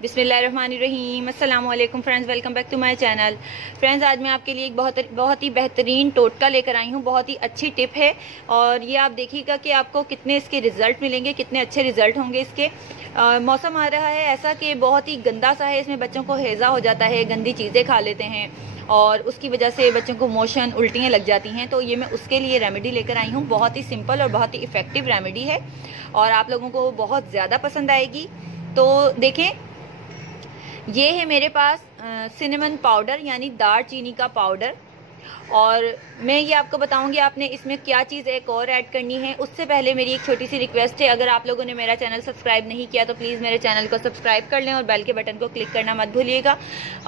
बिस्मिल्लाहिर्रहमानिर्रहीम। अस्सलाम वालेकुम friends, welcome back to my channel. Friends, आज मैं आपके लिए एक बहुत ही बेहतरीन टोटका लेकर आई हूँ। बहुत ही अच्छी टिप है और ये आप देखिएगा कि आपको कितने इसके रिजल्ट मिलेंगे, कितने अच्छे रिजल्ट होंगे इसके। मौसम आ रहा है ऐसा कि बहुत ही गंदा सा है, इसमें बच्चों को हैज़ा हो जाता है, गंदी चीज़ें खा लेते हैं और उसकी वजह से बच्चों को मोशन उल्टियाँ लग जाती हैं। तो ये मैं उसके लिए रेमेडी लेकर आई हूँ। बहुत ही सिंपल और बहुत ही इफ़ेक्टिव रेमेडी है और आप लोगों को बहुत ज़्यादा पसंद आएगी। तो देखें, ये है मेरे पास सिनेमन पाउडर यानी दार चीनी का पाउडर। और मैं ये आपको बताऊंगी आपने इसमें क्या चीज़ एक और ऐड करनी है। उससे पहले मेरी एक छोटी सी रिक्वेस्ट है, अगर आप लोगों ने मेरा चैनल सब्सक्राइब नहीं किया तो प्लीज़ मेरे चैनल को सब्सक्राइब कर लें और बेल के बटन को क्लिक करना मत भूलिएगा।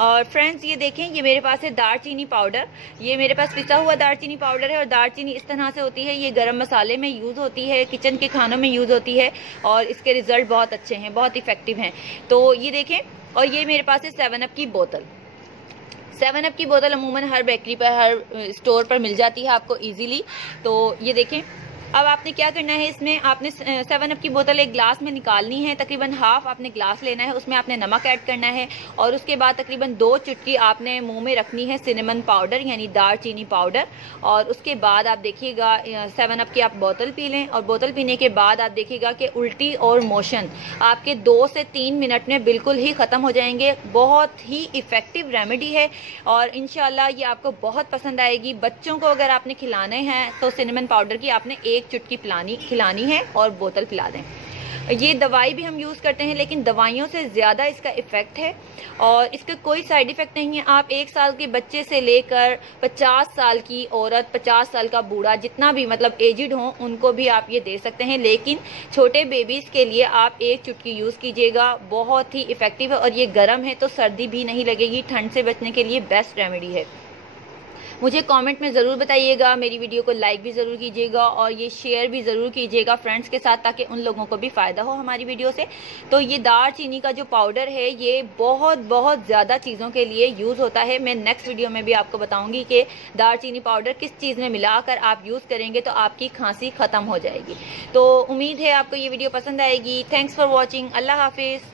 और फ्रेंड्स, ये देखें, ये मेरे पास है दार चीनी पाउडर। ये मेरे पास पिसा हुआ दार चीनी पाउडर है और दार चीनी इस तरह से होती है, ये गर्म मसाले में यूज़ होती है, किचन के खानों में यूज़ होती है और इसके रिजल्ट बहुत अच्छे हैं, बहुत इफेक्टिव हैं। तो ये देखें, और ये मेरे पास है 7 अप की बोतल। 7 अप की बोतल अमूमन हर बेकरी पर, हर स्टोर पर मिल जाती है आपको इजीली। तो ये देखें, अब आपने क्या करना है, इसमें आपने 7 अप की बोतल एक ग्लास में निकालनी है। तकरीबन हाफ आपने ग्लास लेना है, उसमें आपने नमक ऐड करना है और उसके बाद तकरीबन 2 चुटकी आपने मुंह में रखनी है सिनेमन पाउडर यानी दार चीनी पाउडर। और उसके बाद आप देखिएगा 7 अप की आप बोतल पी लें और बोतल पीने के बाद आप देखिएगा कि उल्टी और मोशन आपके 2 से 3 मिनट में बिल्कुल ही ख़त्म हो जाएंगे। बहुत ही इफ़ेक्टिव रेमेडी है और इंशाल्लाह ये आपको बहुत पसंद आएगी। बच्चों को अगर आपने खिलाने हैं तो सिनेमन पाउडर की आपने 1 चुटकी खिलानी है और बोतल पिला दें। ये दवाई भी हम यूज़ करते हैं लेकिन दवाइयों से ज़्यादा इसका इफ़ेक्ट है और इसका कोई साइड इफ़ेक्ट नहीं है। आप 1 साल के बच्चे से लेकर 50 साल की औरत, 50 साल का बूढ़ा, जितना भी मतलब एजिड हो, उनको भी आप ये दे सकते हैं। लेकिन छोटे बेबीज़ के लिए आप 1 चुटकी यूज़ कीजिएगा, बहुत ही इफ़ेक्टिव है और ये गर्म है तो सर्दी भी नहीं लगेगी। ठंड से बचने के लिए बेस्ट रेमेडी है। मुझे कमेंट में ज़रूर बताइएगा, मेरी वीडियो को लाइक भी ज़रूर कीजिएगा और ये शेयर भी ज़रूर कीजिएगा फ्रेंड्स के साथ, ताकि उन लोगों को भी फ़ायदा हो हमारी वीडियो से। तो ये दार चीनी का जो पाउडर है ये बहुत ज़्यादा चीज़ों के लिए यूज़ होता है। मैं नेक्स्ट वीडियो में भी आपको बताऊँगी कि दार चीनी पाउडर किस चीज़ में मिलाकर आप यूज़ करेंगे तो आपकी खांसी ख़त्म हो जाएगी। तो उम्मीद है आपको ये वीडियो पसंद आएगी। Thanks for watching. अल्लाह हाफिज़।